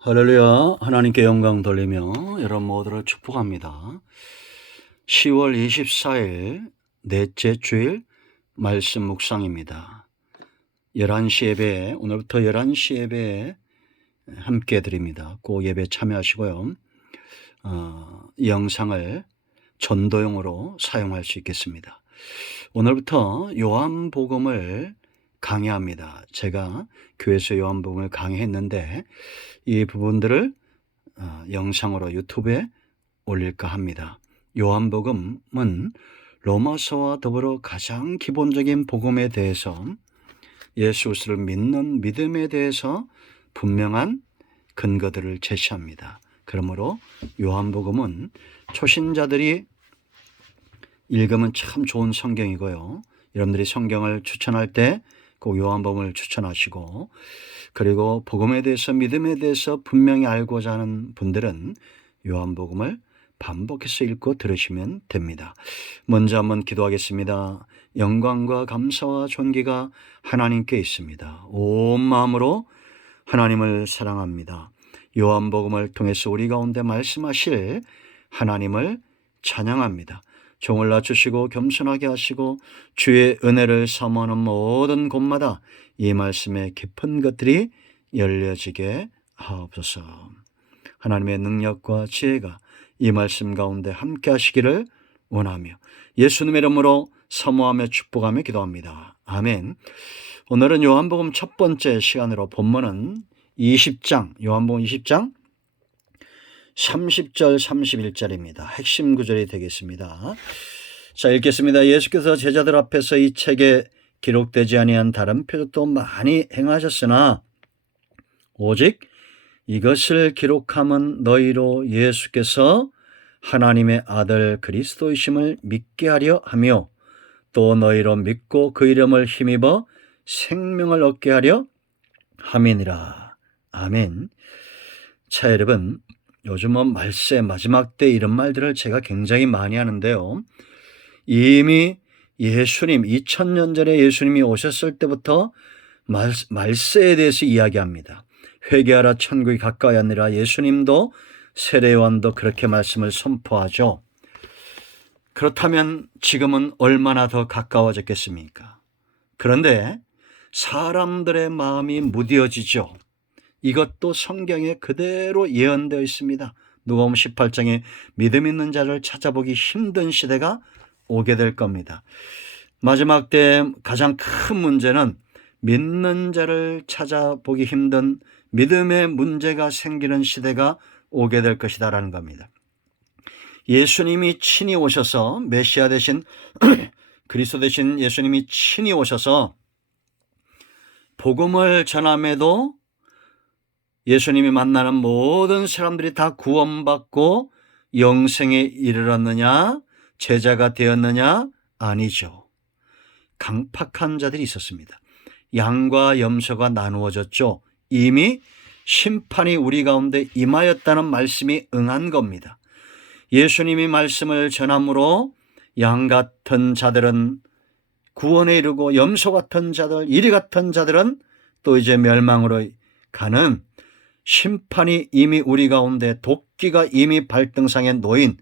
할렐루야. 하나님께 영광 돌리며 여러분 모두를 축복합니다. 10월 24일 넷째 주일 말씀 묵상입니다. 11시 예배, 오늘부터 11시 예배에 함께 드립니다. 그 예배 참여하시고요. 이 영상을 전도용으로 사용할 수 있겠습니다. 오늘부터 요한복음을 강의합니다. 제가 교회에서 요한복음을 강의했는데 이 부분들을 영상으로 유튜브에 올릴까 합니다. 요한복음은 로마서와 더불어 가장 기본적인 복음에 대해서 예수 그리스도를 믿는 믿음에 대해서 분명한 근거들을 제시합니다. 그러므로 요한복음은 초신자들이 읽으면 참 좋은 성경이고요. 여러분들이 성경을 추천할 때 꼭 요한복음을 추천하시고, 그리고 복음에 대해서 믿음에 대해서 분명히 알고자 하는 분들은 요한복음을 반복해서 읽고 들으시면 됩니다. 먼저 한번 기도하겠습니다. 영광과 감사와 존귀가 하나님께 있습니다. 온 마음으로 하나님을 사랑합니다. 요한복음을 통해서 우리 가운데 말씀하실 하나님을 찬양합니다. 종을 낮추시고 겸손하게 하시고 주의 은혜를 사모하는 모든 곳마다 이 말씀의 깊은 것들이 열려지게 하옵소서. 하나님의 능력과 지혜가 이 말씀 가운데 함께 하시기를 원하며 예수님의 이름으로 사모하며 축복하며 기도합니다. 아멘. 오늘은 요한복음 첫 번째 시간으로 본문은 20장, 요한복음 20장 30절 31절입니다. 핵심 구절이 되겠습니다. 자, 읽겠습니다. 예수께서 제자들 앞에서 이 책에 기록되지 아니한 다른 표적도 많이 행하셨으나 오직 이것을 기록함은 너희로 예수께서 하나님의 아들 그리스도이심을 믿게 하려 하며 또 너희로 믿고 그 이름을 힘입어 생명을 얻게 하려 함이니라. 아멘. 자, 여러분, 요즘은 말세 마지막 때 이런 말들을 제가 굉장히 많이 하는데요. 이미 예수님 2000년 전에 예수님이 오셨을 때부터 말세에 대해서 이야기합니다. 회개하라 천국이 가까이 하니라. 예수님도 세례 요한도 그렇게 말씀을 선포하죠. 그렇다면 지금은 얼마나 더 가까워졌겠습니까? 그런데 사람들의 마음이 무뎌지죠. 이것도 성경에 그대로 예언되어 있습니다. 누가복음 18장에 믿음 있는 자를 찾아보기 힘든 시대가 오게 될 겁니다. 마지막 때 가장 큰 문제는 믿는 자를 찾아보기 힘든 믿음의 문제가 생기는 시대가 오게 될 것이다라는 겁니다. 예수님이 친히 오셔서 메시아 되신 그리스도 되신 예수님이 친히 오셔서 복음을 전함에도 예수님이 만나는 모든 사람들이 다 구원받고 영생에 이르렀느냐, 제자가 되었느냐? 아니죠. 강팍한 자들이 있었습니다. 양과 염소가 나누어졌죠. 이미 심판이 우리 가운데 임하였다는 말씀이 응한 겁니다. 예수님이 말씀을 전함으로 양 같은 자들은 구원에 이르고 염소 같은 자들, 이리 같은 자들은 또 이제 멸망으로 가는 심판이 이미 우리 가운데 도끼가 이미 발등상에 놓인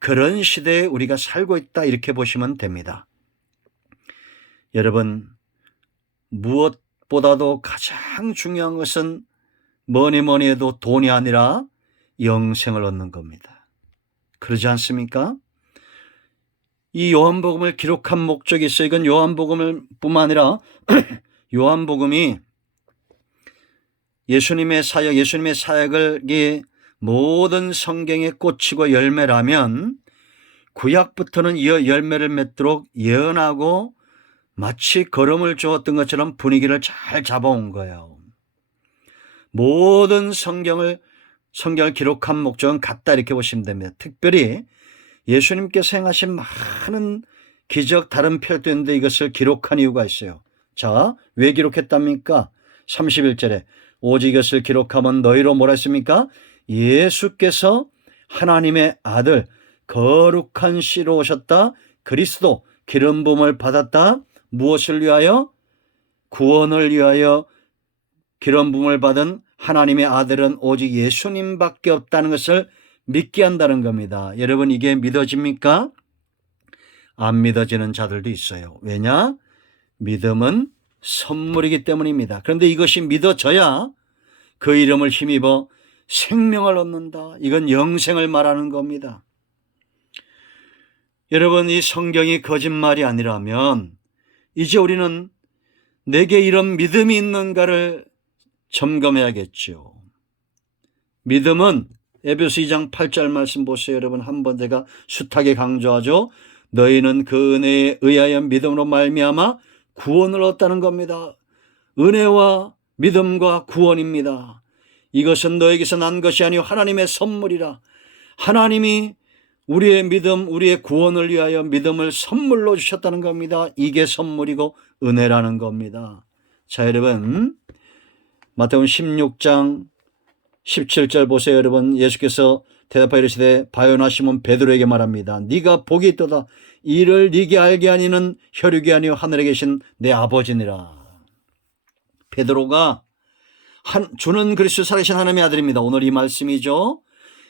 그런 시대에 우리가 살고 있다, 이렇게 보시면 됩니다. 여러분, 무엇보다도 가장 중요한 것은 뭐니 해도 돈이 아니라 영생을 얻는 겁니다. 그러지 않습니까? 이 요한복음을 기록한 목적이 있어요. 이건 요한복음을 뿐만 아니라 요한복음이 예수님의 사역을 모든 성경에 꽂히고 열매라면 구약부터는 이 열매를 맺도록 예언하고 마치 걸음을 주었던 것처럼 분위기를 잘 잡아온 거예요. 모든 성경을 기록한 목적은 같다, 이렇게 보시면 됩니다. 특별히 예수님께서 행하신 많은 기적, 다른 표적도 있는데 이것을 기록한 이유가 있어요. 자, 왜 기록했답니까? 31절에 오직 이것을 기록하면 너희로 뭐라 했습니까? 예수께서 하나님의 아들 거룩한 씨로 오셨다, 그리스도 기름 부음을 받았다. 무엇을 위하여? 구원을 위하여 기름 부음을 받은 하나님의 아들은 오직 예수님밖에 없다는 것을 믿게 한다는 겁니다. 여러분, 이게 믿어집니까? 안 믿어지는 자들도 있어요. 왜냐? 믿음은 선물이기 때문입니다. 그런데 이것이 믿어져야 그 이름을 힘입어 생명을 얻는다. 이건 영생을 말하는 겁니다. 여러분, 이 성경이 거짓말이 아니라면 이제 우리는 내게 이런 믿음이 있는가를 점검해야겠죠. 믿음은 에베소 2장 8절 말씀 보세요. 여러분, 한번 제가 숱하게 강조하죠. 너희는 그 은혜에 의하여 믿음으로 말미암아 구원을 얻다는 겁니다. 은혜와 믿음과 구원입니다. 이것은 너에게서 난 것이 아니요 하나님의 선물이라. 하나님이 우리의 믿음, 우리의 구원을 위하여 믿음을 선물로 주셨다는 겁니다. 이게 선물이고 은혜라는 겁니다. 자, 여러분, 마태복음 16장 17절 보세요. 여러분, 예수께서 대답하여 이르시되 바요나 시몬 베드로에게 말합니다. 네가 복이 있도다. 이를 네게 알게 하니는 혈육이 아니요 하늘에 계신 내 아버지니라. 베드로가 주는 그리스도 살아계신 하나님의 아들입니다. 오늘 이 말씀이죠.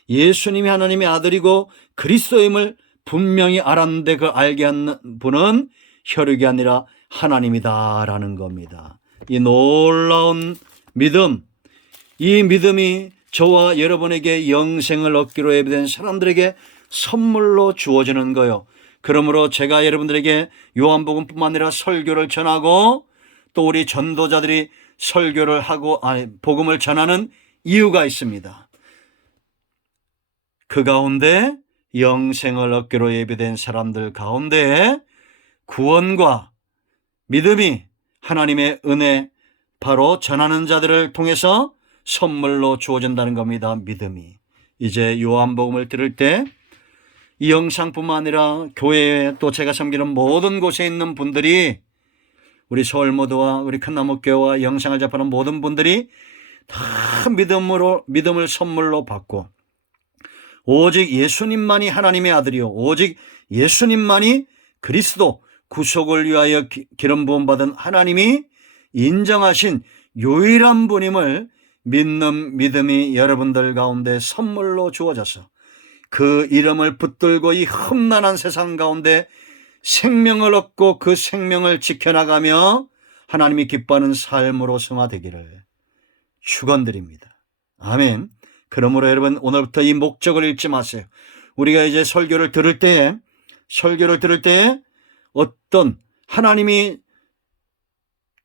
예수님이 하나님의 아들이고 그리스도임을 분명히 알았는데 그 알게 하는 분은 혈육이 아니라 하나님이다라는 겁니다. 이 놀라운 믿음, 이 믿음이 저와 여러분에게 영생을 얻기로 예비된 사람들에게 선물로 주어지는 거예요. 그러므로 제가 여러분들에게 요한복음뿐만 아니라 설교를 전하고 또 우리 전도자들이 설교를 하고 복음을 전하는 이유가 있습니다. 그 가운데 영생을 얻기로 예비된 사람들 가운데 구원과 믿음이 하나님의 은혜, 바로 전하는 자들을 통해서 선물로 주어진다는 겁니다. 믿음이. 이제 요한복음을 들을 때 이 영상뿐만 아니라 교회에 또 제가 섬기는 모든 곳에 있는 분들이, 우리 서울모드와 우리 큰나무교회와 영상을 접하는 모든 분들이 다 믿음을 선물로 받고 오직 예수님만이 하나님의 아들이요 오직 예수님만이 그리스도 구속을 위하여 기름 부음 받은 하나님이 인정하신 유일한 분임을 믿는 믿음이 여러분들 가운데 선물로 주어져서 그 이름을 붙들고 이 험난한 세상 가운데 생명을 얻고 그 생명을 지켜나가며 하나님이 기뻐하는 삶으로 성화되기를 축원드립니다. 아멘. 그러므로 여러분, 오늘부터 이 목적을 잃지 마세요. 우리가 이제 설교를 들을 때에 어떤 하나님이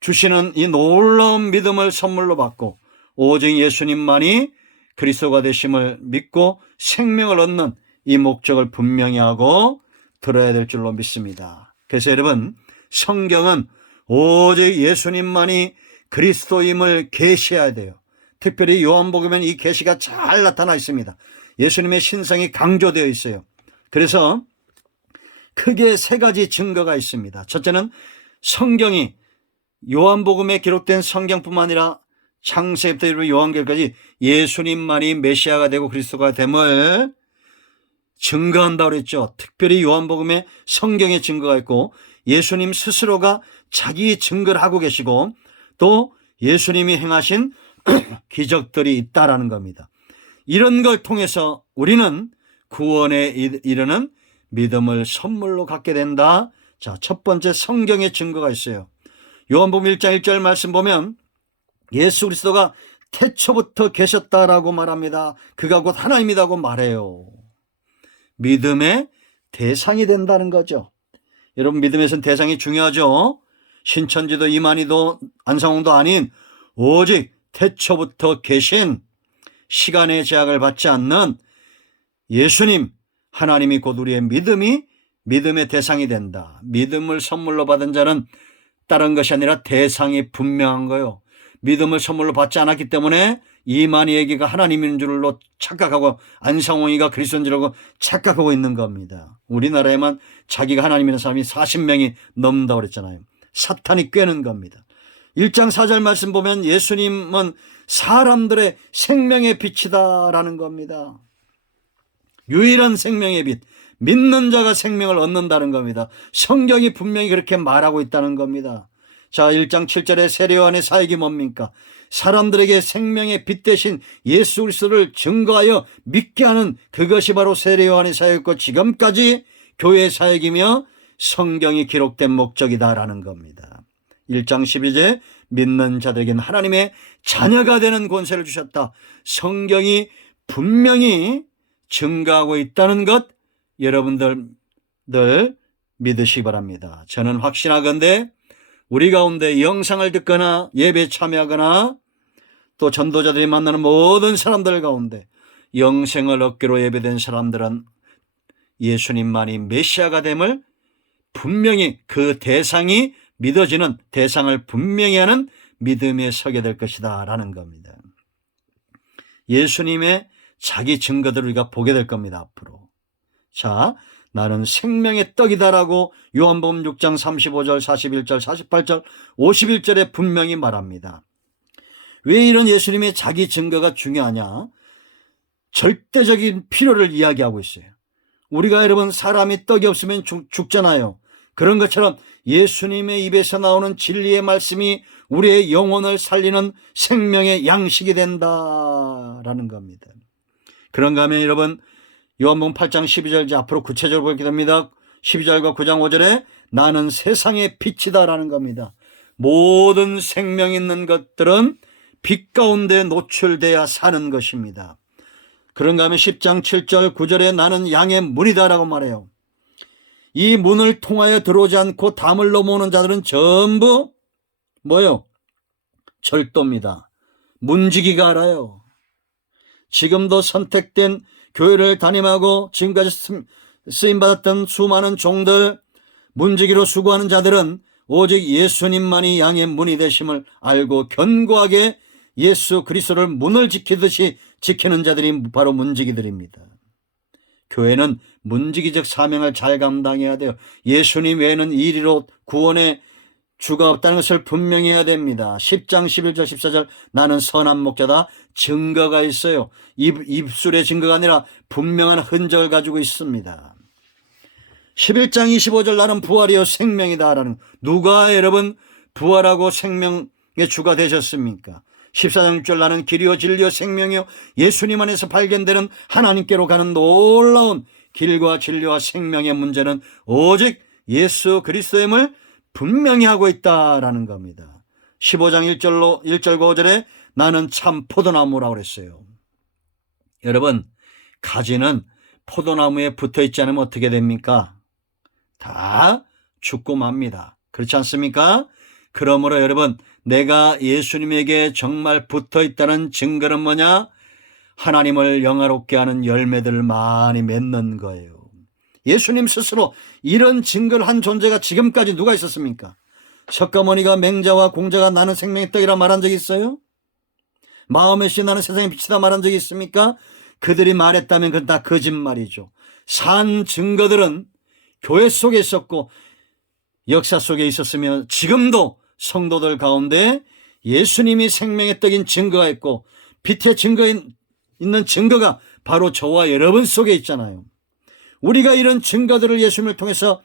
주시는 이 놀라운 믿음을 선물로 받고 오직 예수님만이 그리스도가 되심을 믿고 생명을 얻는 이 목적을 분명히 하고 들어야 될 줄로 믿습니다. 그래서 여러분, 성경은 오직 예수님만이 그리스도임을 계시해야 돼요. 특별히 요한복음에는 이 계시가 잘 나타나 있습니다. 예수님의 신성이 강조되어 있어요. 그래서 크게 세 가지 증거가 있습니다. 첫째는 성경이 요한복음에 기록된 성경뿐만 아니라 창세기부터 요한계시까지 예수님만이 메시아가 되고 그리스도가 됨을 증거한다고 그랬죠. 특별히 요한복음에 성경의 증거가 있고 예수님 스스로가 자기 증거를 하고 계시고 또 예수님이 행하신 기적들이 있다라는 겁니다. 이런 걸 통해서 우리는 구원에 이르는 믿음을 선물로 갖게 된다. 자, 첫 번째 성경의 증거가 있어요. 요한복음 1장 1절 말씀 보면 예수 그리스도가 태초부터 계셨다라고 말합니다. 그가 곧 하나님이라고 말해요. 믿음의 대상이 된다는 거죠. 여러분, 믿음에서는 대상이 중요하죠. 신천지도 이만희도 안상홍도 아닌 오직 태초부터 계신 시간의 제약을 받지 않는 예수님, 하나님이 곧 우리의 믿음의 대상이 된다. 믿음을 선물로 받은 자는 다른 것이 아니라 대상이 분명한 거예요. 믿음을 선물로 받지 않았기 때문에 이만희에게가 하나님인 줄로 착각하고 안상홍이가 그리스도인 줄로 착각하고 있는 겁니다. 우리나라에만 자기가 하나님이라는 사람이 40명이 넘는다고 그랬잖아요. 사탄이 꿰는 겁니다. 1장 4절 말씀 보면 예수님은 사람들의 생명의 빛이다라는 겁니다. 유일한 생명의 빛, 믿는 자가 생명을 얻는다는 겁니다. 성경이 분명히 그렇게 말하고 있다는 겁니다. 자, 1장 7절에 세례요한의 사역이 뭡니까? 사람들에게 생명의 빛 대신 예수 그리스도를 증거하여 믿게 하는 그것이 바로 세례 요한의 사역이고 지금까지 교회의 사역이며 성경이 기록된 목적이다라는 겁니다. 1장 12절 믿는 자들에게는 하나님의 자녀가 되는 권세를 주셨다. 성경이 분명히 증거하고 있다는 것 여러분들 늘 믿으시기 바랍니다. 저는 확신하건대 우리 가운데 영상을 듣거나 예배에 참여하거나 또 전도자들이 만나는 모든 사람들 가운데 영생을 얻기로 예배된 사람들은 예수님만이 메시아가 됨을 분명히 그 대상이 믿어지는 대상을 분명히 하는 믿음에 서게 될 것이다 라는 겁니다. 예수님의 자기 증거들을 우리가 보게 될 겁니다. 앞으로. 자, 나는 생명의 떡이다라고 요한복음 6장 35절 41절 48절 51절에 분명히 말합니다. 왜 이런 예수님의 자기 증거가 중요하냐? 절대적인 필요를 이야기하고 있어요. 우리가 여러분 사람이 떡이 없으면 죽잖아요. 그런 것처럼 예수님의 입에서 나오는 진리의 말씀이 우리의 영혼을 살리는 생명의 양식이 된다라는 겁니다. 그런가 하면 여러분 요한복음 8장 12절 이제 앞으로 구체적으로 보게 됩니다. 12절과 9장 5절에 나는 세상의 빛이다라는 겁니다. 모든 생명 있는 것들은 빛 가운데 노출되어야 사는 것입니다. 그런가 하면 10장 7절 9절에 나는 양의 문이다라고 말해요. 이 문을 통하여 들어오지 않고 담을 넘어오는 자들은 전부 뭐요? 절도입니다. 문지기가 알아요. 지금도 선택된 교회를 담임하고 지금까지 쓰임받았던 수많은 종들, 문지기로 수고하는 자들은 오직 예수님만이 양의 문이 되심을 알고 견고하게 예수 그리스도를 문을 지키듯이 지키는 자들이 바로 문지기들입니다. 교회는 문지기적 사명을 잘 감당해야 돼요. 예수님 외에는 이리로 구원의 주가 없다는 것을 분명히 해야 됩니다. 10장 11절 14절 나는 선한 목자다. 증거가 있어요. 입술의 증거가 아니라 분명한 흔적을 가지고 있습니다. 11장 25절 나는 부활이요 생명이다 라는, 누가 여러분 부활하고 생명의 주가 되셨습니까? 14장 6절 나는 길이요 진리요 생명이요 예수님 안에서 발견되는 하나님께로 가는 놀라운 길과 진리와 생명의 문제는 오직 예수 그리스도임을 분명히 하고 있다라는 겁니다. 15장 1절과 5절에 나는 참 포도나무라고 그랬어요. 여러분, 가지는 포도나무에 붙어 있지 않으면 어떻게 됩니까? 다 죽고 맙니다. 그렇지 않습니까? 그러므로 여러분, 내가 예수님에게 정말 붙어 있다는 증거는 뭐냐? 하나님을 영화롭게 하는 열매들을 많이 맺는 거예요. 예수님 스스로 이런 증거를 한 존재가 지금까지 누가 있었습니까? 석가모니가 맹자와 공자가 나는 생명의 떡이라 말한 적이 있어요? 마호메시 나는 세상의 빛이다 말한 적이 있습니까? 그들이 말했다면 그건 다 거짓말이죠. 산 증거들은 교회 속에 있었고 역사 속에 있었으며 지금도 성도들 가운데 예수님이 생명의 떡인 증거가 있고 빛의 증거 있는 증거가 바로 저와 여러분 속에 있잖아요. 우리가 이런 증거들을 예수님을 통해서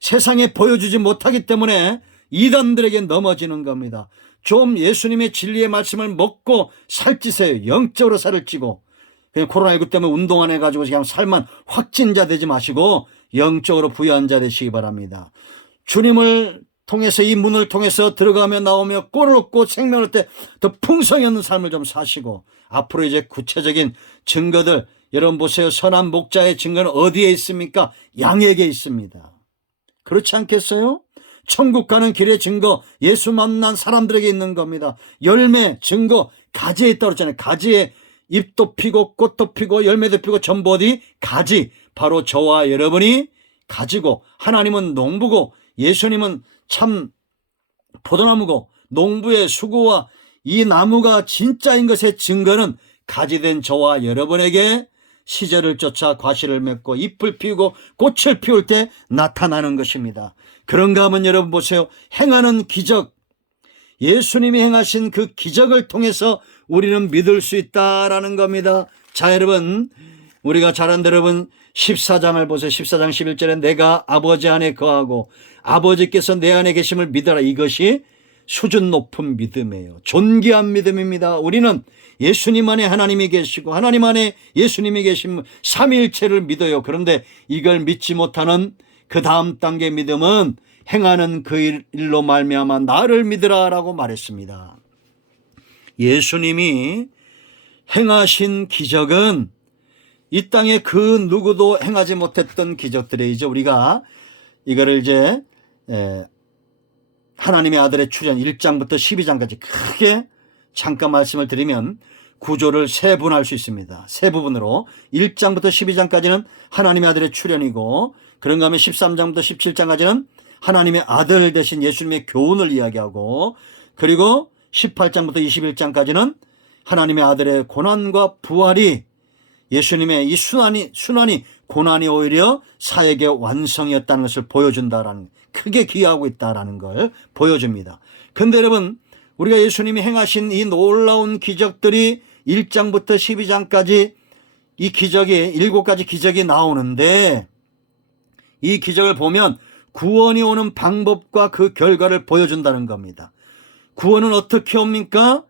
세상에 보여주지 못하기 때문에 이단들에게 넘어지는 겁니다. 좀 예수님의 진리의 말씀을 먹고 살찌세요. 영적으로 살을 찌고. 그냥 코로나19 때문에 운동 안 해가지고 그냥 살만 확진자 되지 마시고 영적으로 부유한 자 되시기 바랍니다. 주님을 통해서 이 문을 통해서 들어가며 나오며 꼴을 얻고 생명을 얻을 때 더 풍성히 얻는 삶을 좀 사시고 앞으로 이제 구체적인 증거들 여러분 보세요. 선한 목자의 증거는 어디에 있습니까? 양에게 있습니다. 그렇지 않겠어요? 천국 가는 길의 증거 예수 만난 사람들에게 있는 겁니다. 열매 증거 가지에 있다고 그랬잖아요. 가지에 잎도 피고 꽃도 피고 열매도 피고 전부 어디? 가지. 바로 저와 여러분이 가지고 하나님은 농부고 예수님은 참 포도나무고 농부의 수고와 이 나무가 진짜인 것의 증거는 가지된 저와 여러분에게 시절을 쫓아 과실을 맺고 잎을 피우고 꽃을 피울 때 나타나는 것입니다. 그런가 하면 여러분 보세요. 행하는 기적, 예수님이 행하신 그 기적을 통해서 우리는 믿을 수 있다라는 겁니다. 자, 여러분 우리가 잘 아는 여러분 14장을 보세요. 14장 11절에 내가 아버지 안에 거하고 아버지께서 내 안에 계심을 믿어라. 이것이 수준 높은 믿음이에요. 존귀한 믿음입니다. 우리는 예수님 안에 하나님이 계시고 하나님 안에 예수님이 계신 삼위일체를 믿어요. 그런데 이걸 믿지 못하는 그 다음 단계 믿음은 행하는 그 일로 말미암아 나를 믿으라라고 말했습니다. 예수님이 행하신 기적은 이 땅에 그 누구도 행하지 못했던 기적들이죠. 우리가 이거를 이제 하나님의 아들의 출현 1장부터 12장까지 크게 잠깐 말씀을 드리면 구조를 세 분할 수 있습니다. 세 부분으로 1장부터 12장까지는 하나님의 아들의 출현이고, 그런가 하면 13장부터 17장까지는 하나님의 아들 대신 예수님의 교훈을 이야기하고, 그리고 18장부터 21장까지는 하나님의 아들의 고난과 부활이 예수님의 이 순환이 고난이 오히려 사역의 완성이었다는 것을 보여준다라는, 크게 기여하고 있다라는 걸 보여줍니다. 그런데 여러분, 우리가 예수님이 행하신 이 놀라운 기적들이 1장부터 12장까지 이 기적이 7가지 기적이 나오는데, 이 기적을 보면 구원이 오는 방법과 그 결과를 보여준다는 겁니다. 구원은 어떻게 옵니까?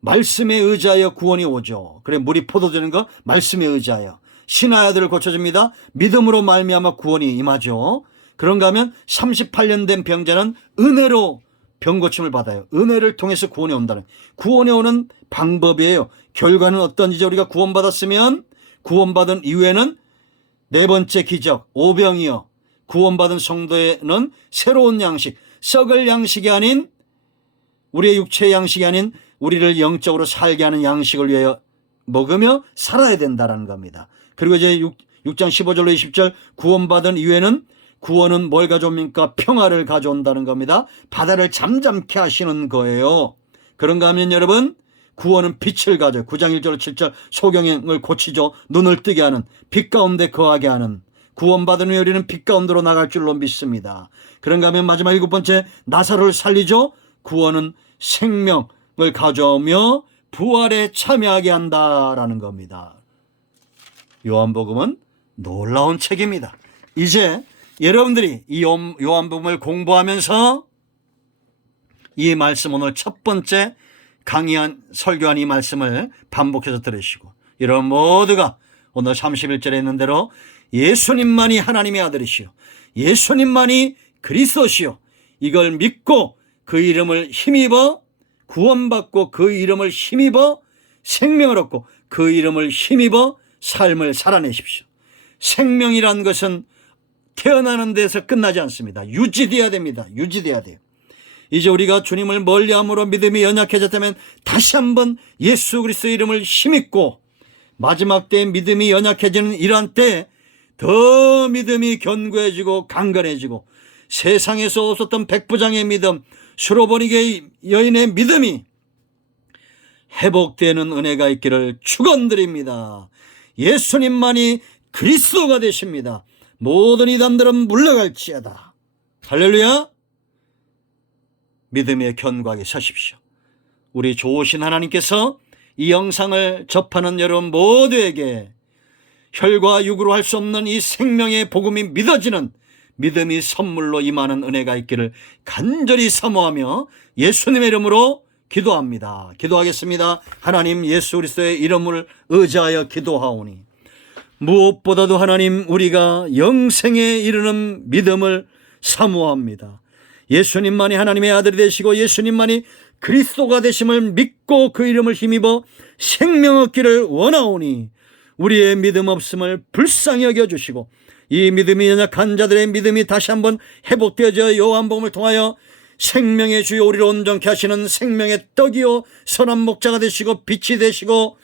말씀에 의지하여 구원이 오죠. 그래, 물이 포도되는 거 말씀에 의지하여. 신의 아들을 고쳐줍니다. 믿음으로 말미암아 구원이 임하죠. 그런가 하면 38년 된 병자는 은혜로 병고침을 받아요. 은혜를 통해서 구원이 온다는, 구원이 오는 방법이에요. 결과는 어떤지, 우리가 구원받았으면 구원받은 이후에는 네 번째 기적 오병이어, 구원받은 성도에는 새로운 양식, 썩을 양식이 아닌, 우리의 육체의 양식이 아닌 우리를 영적으로 살게 하는 양식을 위하여 먹으며 살아야 된다는 겁니다. 그리고 이제 6장 15절로 20절 구원받은 이후에는, 구원은 뭘 가져옵니까? 평화를 가져온다는 겁니다. 바다를 잠잠케 하시는 거예요. 그런가 하면 여러분, 구원은 빛을 가져요. 9장 1절로 7절 소경을 고치죠. 눈을 뜨게 하는, 빛 가운데 거하게 하는, 구원받은 후에 우리는 빛 가운데로 나갈 줄로 믿습니다. 그런가 하면 마지막 7번째 나사로를 살리죠. 구원은 생명을 가져오며 부활에 참여하게 한다라는 겁니다. 요한복음은 놀라운 책입니다. 이제 여러분들이 이 요한복음을 공부하면서 이 말씀, 오늘 첫 번째 강의한 설교한 이 말씀을 반복해서 들으시고, 여러분 모두가 오늘 31절에 있는 대로 예수님만이 하나님의 아들이시오, 예수님만이 그리스도시오, 이걸 믿고 그 이름을 힘입어 구원받고, 그 이름을 힘입어 생명을 얻고, 그 이름을 힘입어 삶을 살아내십시오. 생명이란 것은 태어나는 데서 끝나지 않습니다. 유지돼야 됩니다. 유지돼야 돼요. 이제 우리가 주님을 멀리함으로 믿음이 연약해졌다면 다시 한번 예수 그리스도의 이름을 힘입고, 마지막 때에 믿음이 연약해지는 이러한 때 더 믿음이 견고해지고 강건해지고, 세상에서 없었던 백부장의 믿음, 수로보니게 여인의 믿음이 회복되는 은혜가 있기를 축원드립니다. 예수님만이 그리스도가 되십니다. 모든 이단들은 물러갈지어다. 할렐루야. 믿음에 견고하게 서십시오. 우리 좋으신 하나님께서 이 영상을 접하는 여러분 모두에게 혈과 육으로 할 수 없는 이 생명의 복음이 믿어지는 믿음이 선물로 임하는 은혜가 있기를 간절히 사모하며 예수님의 이름으로 기도합니다. 기도하겠습니다. 하나님, 예수 그리스도의 이름을 의지하여 기도하오니, 무엇보다도 하나님, 우리가 영생에 이르는 믿음을 사모합니다. 예수님만이 하나님의 아들이 되시고 예수님만이 그리스도가 되심을 믿고 그 이름을 힘입어 생명 얻기를 원하오니, 우리의 믿음 없음을 불쌍히 여겨주시고, 이 믿음이 연약한 자들의 믿음이 다시 한번 회복되어져 요한복음을 통하여 생명의 주여 우리를 온전케 하시는 생명의 떡이요 선한 목자가 되시고 빛이 되시고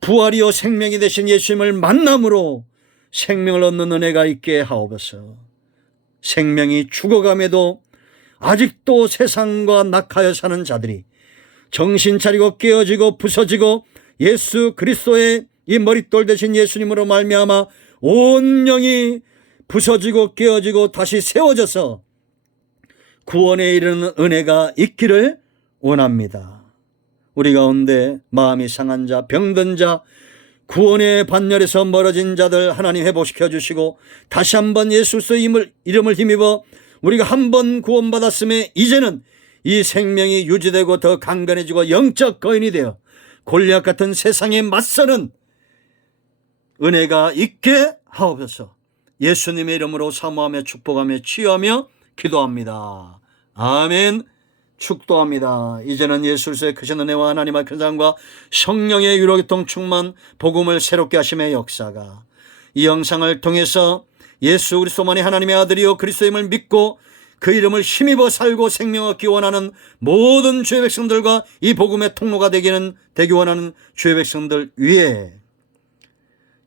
부활이요 생명이 되신 예수님을 만남으로 생명을 얻는 은혜가 있게 하옵소서. 생명이 죽어감에도 아직도 세상과 낙하여 사는 자들이 정신 차리고 깨어지고 부서지고 예수 그리스도의 이 머릿돌 되신 예수님으로 말미암아 온 영이 부서지고 깨어지고 다시 세워져서 구원에 이르는 은혜가 있기를 원합니다. 우리 가운데 마음이 상한 자, 병든 자, 구원의 반열에서 멀어진 자들 하나님 회복시켜 주시고, 다시 한번 예수 그리스도의 이름을 힘입어 우리가 한번 구원받았음에 이제는 이 생명이 유지되고 더 강건해지고 영적 거인이 되어 골리앗 같은 세상에 맞서는 은혜가 있게 하옵소서. 예수님의 이름으로 사모하며 축복하며 치유하며 기도합니다. 아멘. 축도합니다. 이제는 예수 그리스도의 크신 은혜와 하나님의 큰 사랑과 성령의 유로교통 충만 복음을 새롭게 하심의 역사가 이 영상을 통해서 예수 그리스도만이 하나님의 아들이요 그리스도임을 믿고 그 이름을 힘입어 살고 생명 얻기 원하는 모든 주의 백성들과 이 복음의 통로가 되기 원하는 주의 백성들 위에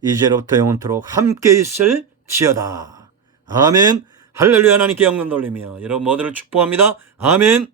이제로부터 영원토록 함께 있을 지어다. 아멘. 할렐루야. 하나님께 영광 돌리며 여러분 모두를 축복합니다. 아멘.